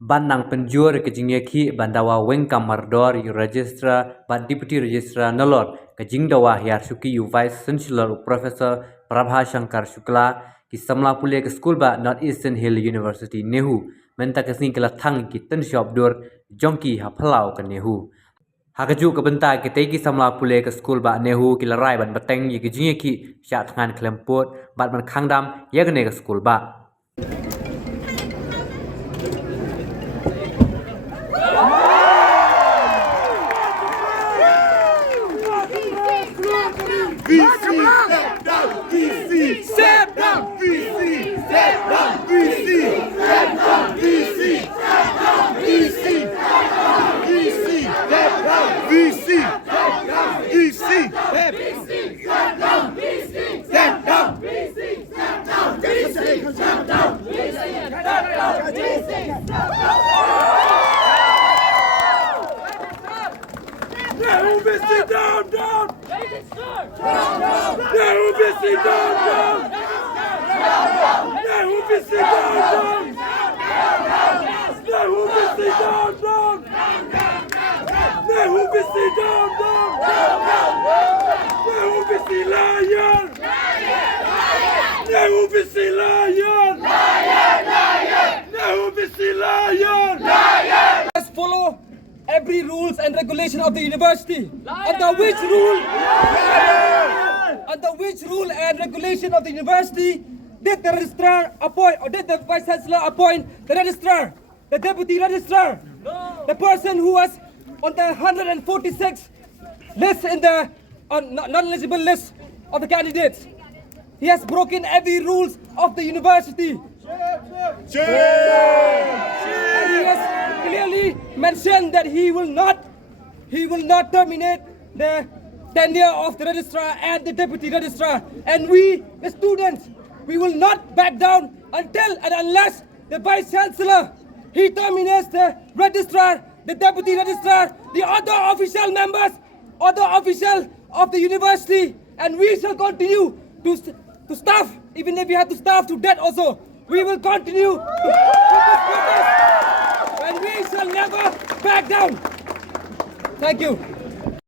Ban nang penjur ke Jingiakhih bandawa weng kamardor yu registrar ban deputy registrar nolot ke Jemdaw hiar suki yu vice chancellor professor Prabha Shankar Shukla ki Samla Pule ke school ba North Eastern Hill University NEHU menta ke sing kala Thang ki Tynshop dur jongki ha phalau ke NEHU hakaju ke benta ke tei ki Samla Pule ke school ba NEHU ki larai ban bateng yi ke Jingiakhih sya thangan klemput bat ban khangdam yagne ke school ba Step down, VC! Step down, VC! Step down, VC! Step down, VC! VC! Step down, VC! VC! Step down, VC! Step down, VC! Step down, VC! Step down, VC! Step down, VC! NEHU VC down, down! NEHU VC down, down! NEHU VC down, down! NEHU VC down, down! NEHU VC down, down! NEHU VC lion! NEHU VC lion! NEHU VC lion! Let's follow every rules and regulation of the university. Under which rule and regulation of the university did the registrar appoint or did the vice chancellor appoint the registrar, the deputy registrar, the person who was on the 146 list in the non-eligible list of the candidates? He has broken every rules of the university. And he has clearly mentioned that he will not terminate the tenure of the registrar and the deputy registrar. And we, the students, we will not back down until and unless the vice chancellor he terminates the registrar, the deputy registrar, the other official members, other officials of the university, and we shall continue to staff, even if we have to staff to death also. We will continue to protest, and we shall never back down. Thank you.